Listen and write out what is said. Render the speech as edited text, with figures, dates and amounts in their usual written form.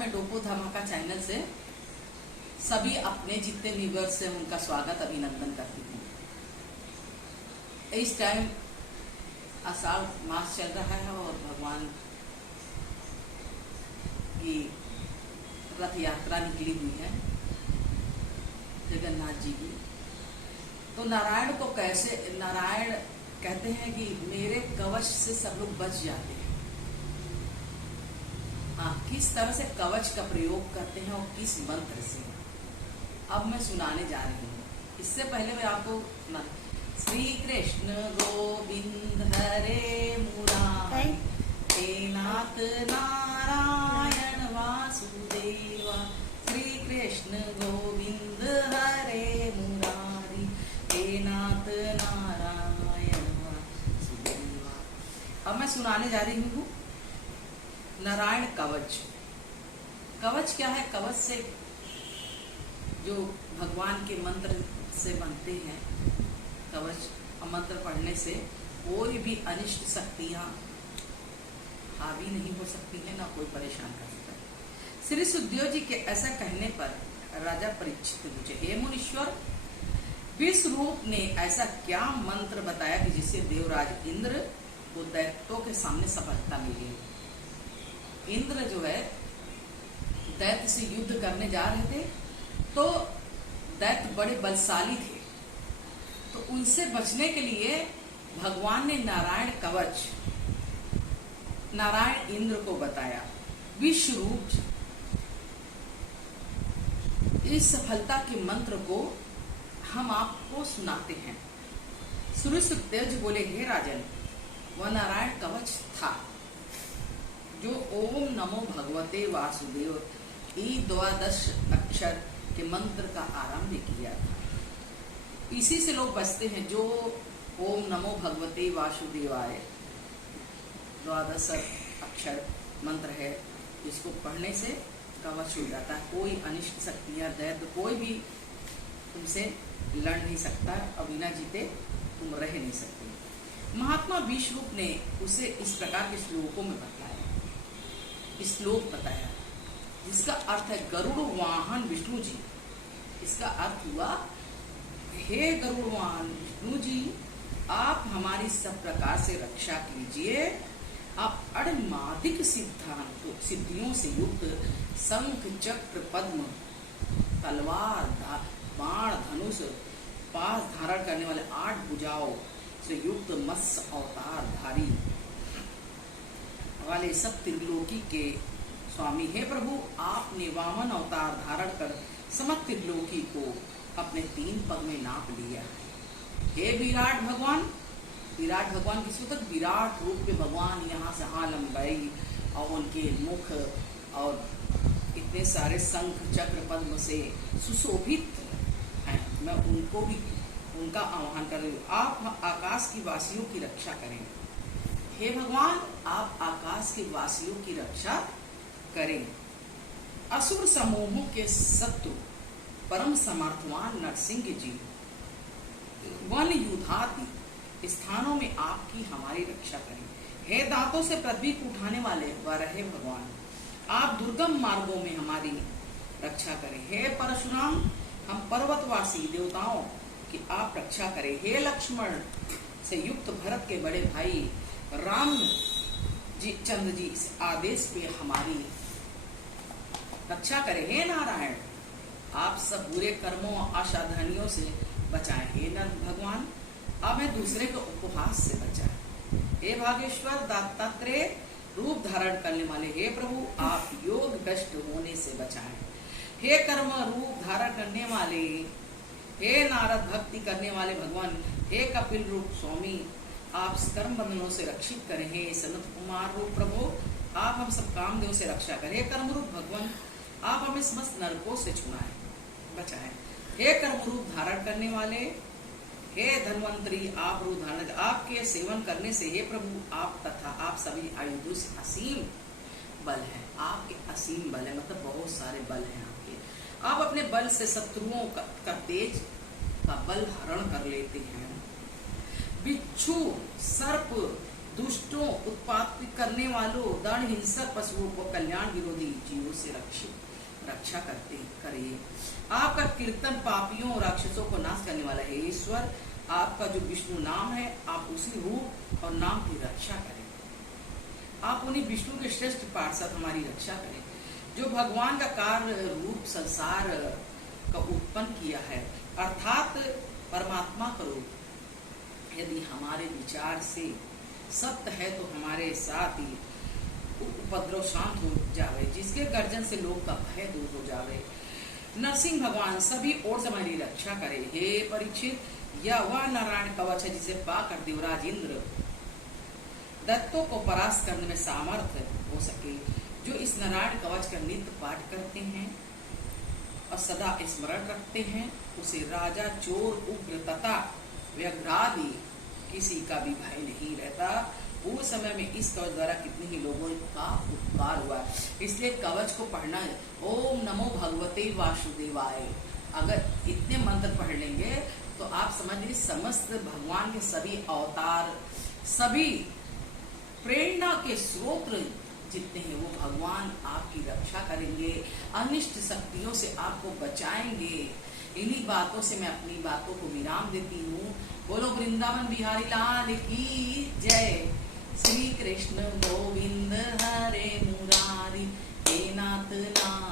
में डोको धमाका चैनल से सभी अपने जितने व्यूअर्स से उनका स्वागत अभिनंदन करती हूँ। इस टाइम आषाढ़ मास चल रहा है और भगवान की रथ यात्रा निकली हुई है जगन्नाथ जी की। तो नारायण को कैसे, नारायण कहते हैं कि मेरे कवच से सब लोग बच जाते हैं। हाँ, किस तरह से कवच का प्रयोग करते हैं और किस मंत्र से, अब मैं सुनाने जा रही हूँ। इससे पहले मैं आपको श्री कृष्ण गोविंद हरे मुरारी हे नाथ नारायण वासुदेवा, श्री कृष्ण गोविंद हरे मुरारी हे नाथ नारायण वासुदेवा। अब मैं सुनाने जा रही हूँ नारायण कवच। कवच क्या है? कवच से जो भगवान के मंत्र से बनते हैं, कवच मंत्र पढ़ने से कोई भी अनिष्ट शक्तियां हावी नहीं हो सकती है, ना कोई परेशान कर सकता है। श्री सुखदेव जी के ऐसा कहने पर राजा परीक्षित पूछे, हे मुनीश्वर, विश्वरूप ने ऐसा क्या मंत्र बताया कि जिससे देवराज इंद्र को दैत्यों के सामने सफलता मिली? इंद्र जो है दैत्य से युद्ध करने जा रहे थे, तो दैत्य बड़े बलशाली थे, तो उनसे बचने के लिए भगवान ने नारायण कवच, नारायण इंद्र को बताया। विश्वरूप इस सफलता के मंत्र को हम आपको सुनाते हैं। श्री सुखदेव जी बोले, हे राजन, वह नारायण कवच था जो ओम नमो भगवते वासुदेव ई 12 अक्षर के मंत्र का आरंभ किया था। इसी से लोग बचते हैं। जो ओम नमो भगवते वासुदेवाय 12 अक्षर मंत्र है, जिसको पढ़ने से कवच हो जाता है। कोई अनिष्ट शक्तियां, दैत्य कोई भी तुमसे लड़ नहीं सकता और बिना जीते तुम रह नहीं सकते। महात्मा विश्वरूप ने उसे इस प्रकार के श्लोकों में बताया, श्लोक बताया, जिसका अर्थ है गरुड़ वाहन विष्णु जी। इसका अर्थ हुआ, हे गरुड़ वाहन विष्णु जी, आप हमारी सब प्रकार से रक्षा कीजिए। आप अणमादिक सिद्धियों से युक्त शंख चक्र पद्म तलवार बाण धनुष पास धारण करने वाले 8 भुजाओं से युक्त मत्स्य अवतार धारी वाले सब त्रिलोकी के स्वामी। हे प्रभु, आपने वामन अवतार धारण कर समस्त त्रिलोकी को अपने 3 पग में नाप लिया। हे विराट भगवान, विराट भगवान किसी तक विराट रूप के भगवान यहाँ से लंबाई और उनके मुख और इतने सारे शंख चक्र पद्म से सुशोभित हैं। मैं उनको भी उनका आह्वान कर रही हूँ। आप आकाश की वासियों की रक्षा करें। हे भगवान, आप आकाश के वासियों की रक्षा करें। असुर समूहों के शत्रु परम समर्थवान नरसिंह जी, वन युद्धादि स्थानों में आपकी हमारी रक्षा करें। हे दांतों से पृथ्वी को उठाने वाले वरहे भगवान, आप दुर्गम मार्गों में हमारी रक्षा करें। हे परशुराम, हम पर्वतवासी देवताओं की आप रक्षा करें। हे लक्ष्मण से युक्त भरत के बड़े भाई राम जी चंद्र जी इस आदेश पे हमारी रक्षा करें। हे नारायण, आप सब बुरे कर्मों और असावधानियों से बचाएं। हे नर भगवान, अब मैं दूसरे को उपहास से बचाएं। हे भागेश्वर दत्तात्रेय रूप धारण करने वाले, हे प्रभु, आप योग भ्रष्ट होने से बचाएं। हे कर्म रूप धारण करने वाले, हे नारद भक्ति करने वाले भगवान, हे कपिल रूप स्वामी, आप कर्म बंधनों से रक्षित करें। हे सनत कुमार रूप प्रभु, आप हम सब कामदेव से रक्षा करें। हे कर्म रूप भगवान, आप हमें समस्त नरकों से छुड़ाएं, बचाएं। हे कर्म रूप धारण करने वाले, हे धन्वंतरी, आप रूप धारण, आपके सेवन करने से हे प्रभु, आप तथा आप सभी आयुधों से असीम बल है। आपके असीम बल है, मतलब बहुत सारे बल हैं आपके। आप अपने बल से शत्रुओं का तेज का बल हरण कर लेते हैं। बिच्छू, सर्प, दुष्टों, उत्पात करने वालों, दंड हिंसक पशुओं को, कल्याण विरोधी जीवों से रक्षा करते करिए। आपका कीर्तन पापियों और राक्षसों को नाश करने वाला है। ईश्वर, आपका जो विष्णु नाम है, आप उसी रूप और नाम की रक्षा करें। आप उन्हीं विष्णु के श्रेष्ठ पार्षद हमारी रक्षा करें, जो भगवान का कार्य रूप संसार का उत्पन्न किया है, अर्थात परमात्मा का रूप। यदि हमारे विचार से सत्य है तो हमारे साथ ही उपद्रव शांत हो जावे, जिसके गर्जन से लोग का भय दूर हो जावे। नरसिंह भगवान सभी ओर से हमारी रक्षा करे। हे परीक्षित, यह वह नारायण कवच है जिसे पाकर देवराज इंद्र दैत्यों को परास्त करने में सामर्थ्य हो सके। जो इस नारायण कवच का नित्य पाठ करते हैं और सदा स्मरण रखते हैं, उसे राजा, चोर, उग्र तथा व्याघ्रादि किसी का भी भय नहीं रहता। पूर्व समय में इस कवच द्वारा कितने ही लोगों का उपकार हुआ, इसलिए कवच को पढ़ना है। ओम नमो भगवते वासुदेवाय। अगर इतने मंत्र पढ़ लेंगे तो आप समझ लीजिए समस्त भगवान के सभी अवतार, सभी प्रेरणा के स्रोत जितने हैं, वो भगवान आपकी रक्षा करेंगे, अनिष्ट शक्तियों से आपको बचाएंगे। इन्हीं बातों से मैं अपनी बातों को विराम देती हूँ। बोलो वृंदावन बिहारी लाल की जय। श्री कृष्ण गोविंद हरे मुरारी, हे नाथ नाथ।